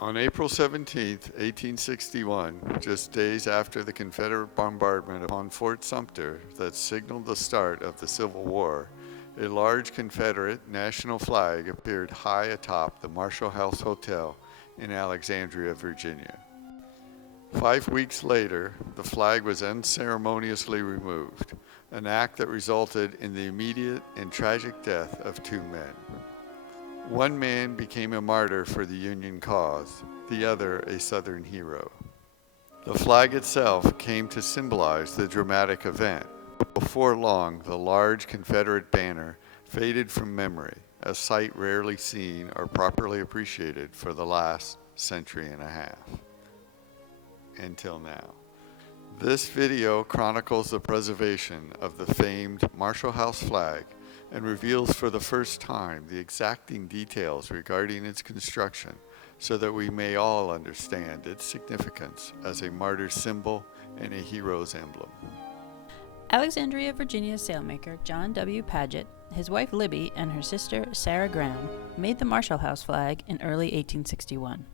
On April 17, 1861, just days after the Confederate bombardment upon Fort Sumter that signaled the start of the Civil War, a large Confederate national flag appeared high atop the Marshall House Hotel in Alexandria, Virginia. 5 weeks later, the flag was unceremoniously removed, an act that resulted in the immediate and tragic death of 2 men. One man became a martyr for the Union cause, the other a Southern hero. The flag itself came to symbolize the dramatic event. Before long, the large Confederate banner faded from memory, a sight rarely seen or properly appreciated for the last century and a half. Until now. This video chronicles the preservation of the famed Marshall House flag and reveals for the first time the exacting details regarding its construction so that we may all understand its significance as a martyr's symbol and a hero's emblem. Alexandria, Virginia sailmaker John W. Paget, his wife Libby, and her sister Sarah Graham made the Marshall House flag in early 1861.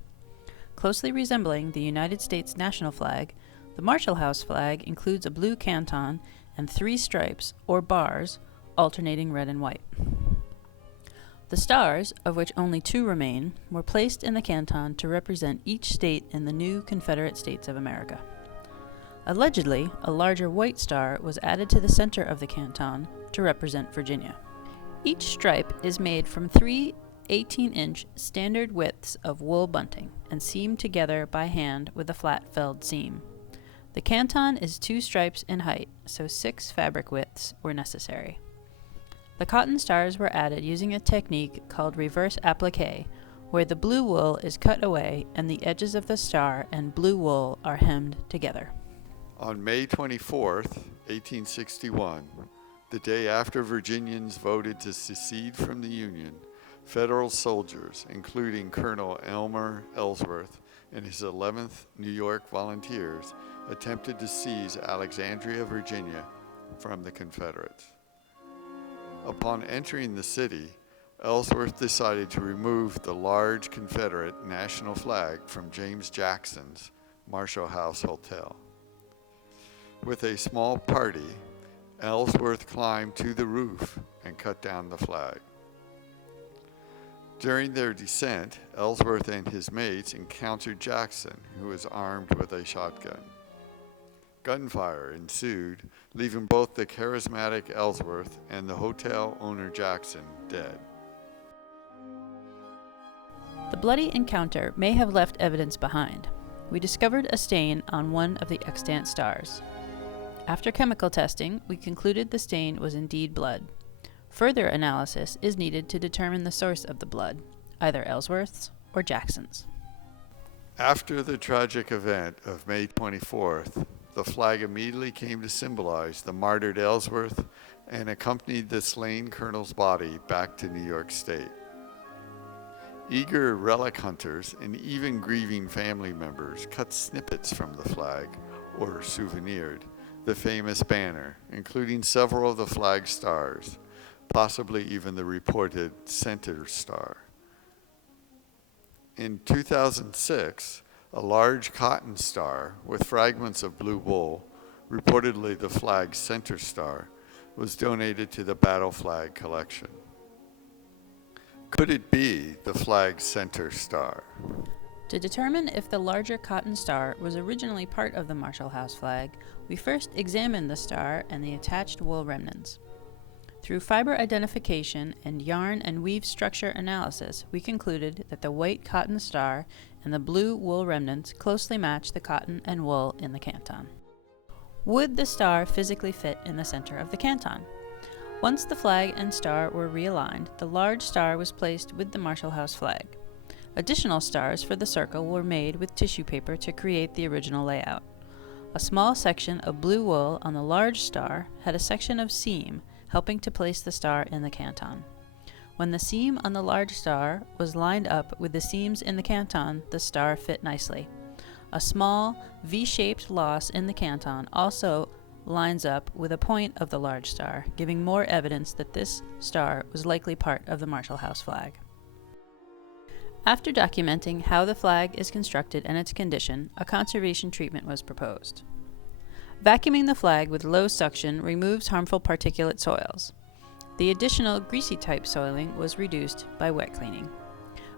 Closely resembling the United States national flag, the Marshall House flag includes a blue canton and 3 stripes, or bars, alternating red and white. The stars, of which only 2 remain, were placed in the canton to represent each state in the new Confederate States of America. Allegedly, a larger white star was added to the center of the canton to represent Virginia. Each stripe is made from 3 18-inch standard widths of wool bunting and seamed together by hand with a flat felled seam. The canton is 2 stripes in height, so 6 fabric widths were necessary. The cotton stars were added using a technique called reverse applique, where the blue wool is cut away and the edges of the star and blue wool are hemmed together. On May 24, 1861, the day after Virginians voted to secede from the Union, Federal soldiers, including Colonel Elmer Ellsworth and his 11th New York Volunteers, attempted to seize Alexandria, Virginia, from the Confederates. Upon entering the city, Ellsworth decided to remove the large Confederate national flag from James Jackson's Marshall House Hotel. With a small party, Ellsworth climbed to the roof and cut down the flag. During their descent, Ellsworth and his mates encountered Jackson, who was armed with a shotgun. Gunfire ensued, leaving both the charismatic Ellsworth and the hotel owner Jackson dead. The bloody encounter may have left evidence behind. We discovered a stain on one of the extant stars. After chemical testing, we concluded the stain was indeed blood. Further analysis is needed to determine the source of the blood, either Ellsworth's or Jackson's. After the tragic event of May 24th, the flag immediately came to symbolize the martyred Ellsworth and accompanied the slain colonel's body back to New York State. Eager relic hunters and even grieving family members cut snippets from the flag, or souvenired, the famous banner, including several of the flag's stars, possibly even the reported center star. In 2006, a large cotton star with fragments of blue wool, reportedly the flag's center star, was donated to the Battle Flag collection. Could it be the flag's center star? To determine if the larger cotton star was originally part of the Marshall House flag, we first examined the star and the attached wool remnants. Through fiber identification and yarn and weave structure analysis, we concluded that the white cotton star and the blue wool remnants closely match the cotton and wool in the canton. Would the star physically fit in the center of the canton? Once the flag and star were realigned, the large star was placed with the Marshall House flag. Additional stars for the circle were made with tissue paper to create the original layout. A small section of blue wool on the large star had a section of seam, helping to place the star in the canton. When the seam on the large star was lined up with the seams in the canton, the star fit nicely. A small V-shaped loss in the canton also lines up with a point of the large star, giving more evidence that this star was likely part of the Marshall House flag. After documenting how the flag is constructed and its condition, a conservation treatment was proposed. Vacuuming the flag with low suction removes harmful particulate soils. The additional greasy type soiling was reduced by wet cleaning.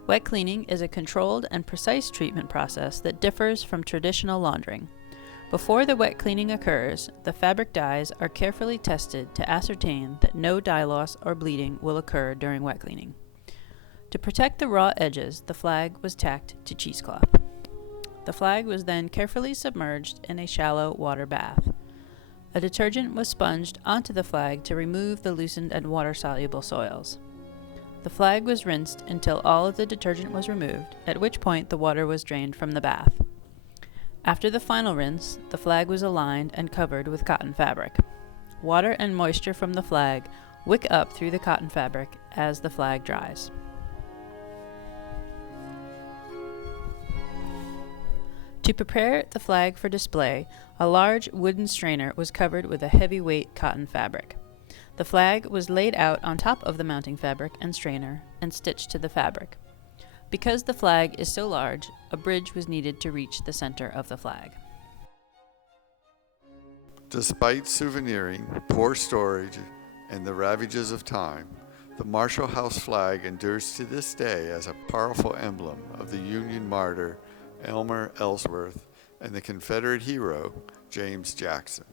Wet cleaning is a controlled and precise treatment process that differs from traditional laundering. Before the wet cleaning occurs, the fabric dyes are carefully tested to ascertain that no dye loss or bleeding will occur during wet cleaning. To protect the raw edges, the flag was tacked to cheesecloth. The flag was then carefully submerged in a shallow water bath. A detergent was sponged onto the flag to remove the loosened and water-soluble soils. The flag was rinsed until all of the detergent was removed, at which point the water was drained from the bath. After the final rinse, the flag was aligned and covered with cotton fabric. Water and moisture from the flag wick up through the cotton fabric as the flag dries. To prepare the flag for display, a large wooden strainer was covered with a heavyweight cotton fabric. The flag was laid out on top of the mounting fabric and strainer and stitched to the fabric. Because the flag is so large, a bridge was needed to reach the center of the flag. Despite souveniring, poor storage, and the ravages of time, the Marshall House flag endures to this day as a powerful emblem of the Union martyr Elmer Ellsworth and the Confederate hero James Jackson.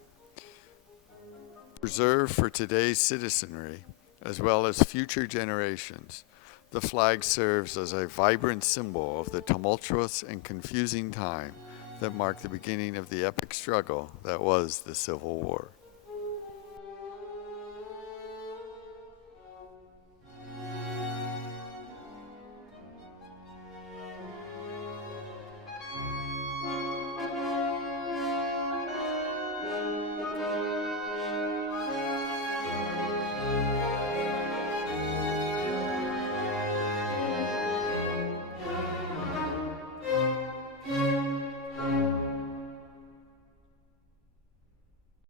Preserved for today's citizenry, as well as future generations, the flag serves as a vibrant symbol of the tumultuous and confusing time that marked the beginning of the epic struggle that was the Civil War.